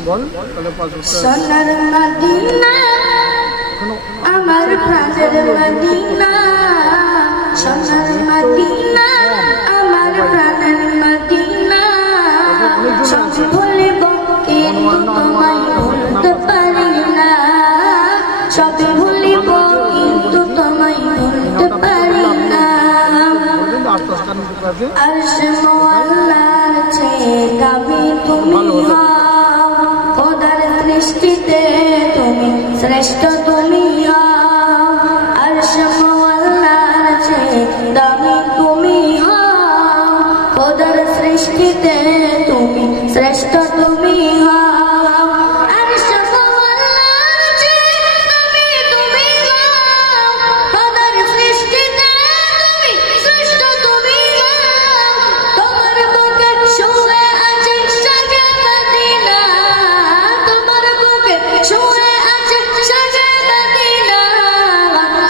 সোনার মদিনা আমার প্রাণের মদিনা, সোনার মদিনা আমার প্রাণের মদিনা। সব ভুলিব কিন্তু তোমায় ভুলতে পারি না, সব ভুলিব কিন্তু তোমায় ভুলতে পারি না। আরশ মোয়াল্লার চেয়ে দামি তুমি হও, খোদার দৃষ্টিতে তুমি শ্রেষ্ঠ তুমি হও। আরশ মোয়াল্লার চেয়ে দামি তুমি হও, খোদার সৃষ্টিতে তুমি শ্রেষ্ঠ তুমি হও।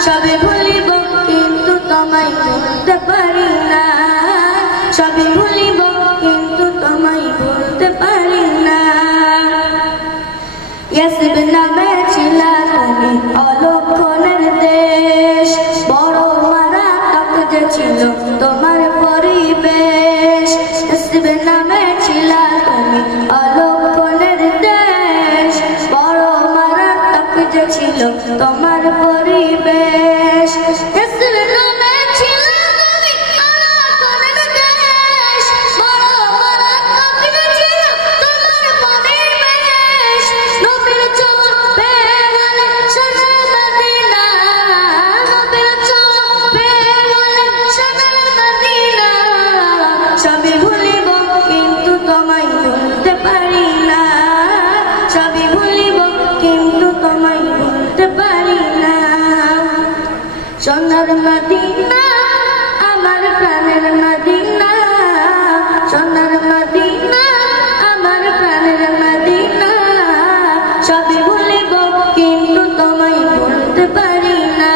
সবে ভুলিব কিন্তু তোমায় ভুলতে পারি না, সবে ভুলিব কিন্তু তোমায় ভুলতে পারি না। ইয়াসরিব নামে ছিলা তুমি অলক্ষণের দেশ, বড় মারাত্মক যে ছিল তোমার পরিবেশ। ইয়াসরিব নামে ছিলা তুমি অলক্ষণের দেশ, বড় মারাত্মক যে ছিল তোমার পরিবেশ। ইয়াসরিব নামে ছিলা তুমি অলক্ষণের দেশ, বড় মারাত্মক যে ছিল তোমার পরিবেশ। নবীর চোখ পেয়ে গেলে সোনার মদিনা, নবীর চোখ পেয়ে গেলে সোনার মদিনা। সবই ভুলিব কিন্তু তোমায় ভুলতে পারি না, সবই ভুলিব কিন্তু তোমায় ভুলতে পারি না। সোনার মদিনা আমার প্রাণের মদিনা, সোনার মদিনা আমার প্রাণের মদিনা। সবই ভুলিব কিন্তু তোমায় ভুলতে পারি না।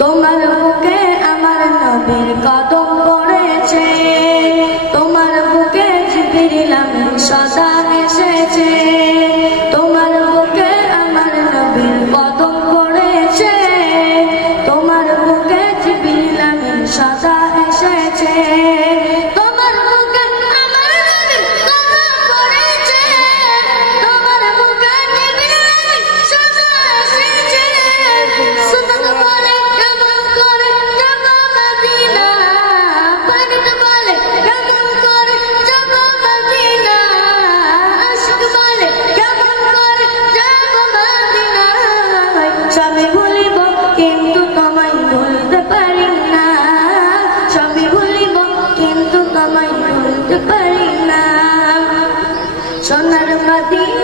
তোমার বুকে আমার নবীর কদম পড়েছে, তোমার বুকে জিবরিল আমিন সদা এসেছে। তোমার বুকে আমার নবীর কদম পড়েছে, তোমার বুকে জিবরিল আমিন সদা এসেছে। তোমার বুকে আমার নবীর কদম পড়েছে, তোমার বুকে জিবরিল আমিন সদা এসেছে। সুবহান বলে কেমন করে যাব মদিনা, পানিত বলে কেমন করে যাব মদিনা। আশিক বলে কেমন করে যাব মদিনা। সবই ভুলিব কিন্তু তোমায় ভুলতে পারি না, সবই ভুলিব কিন্তু তোমায় ভুলতে পারি না। সোনার মদিনা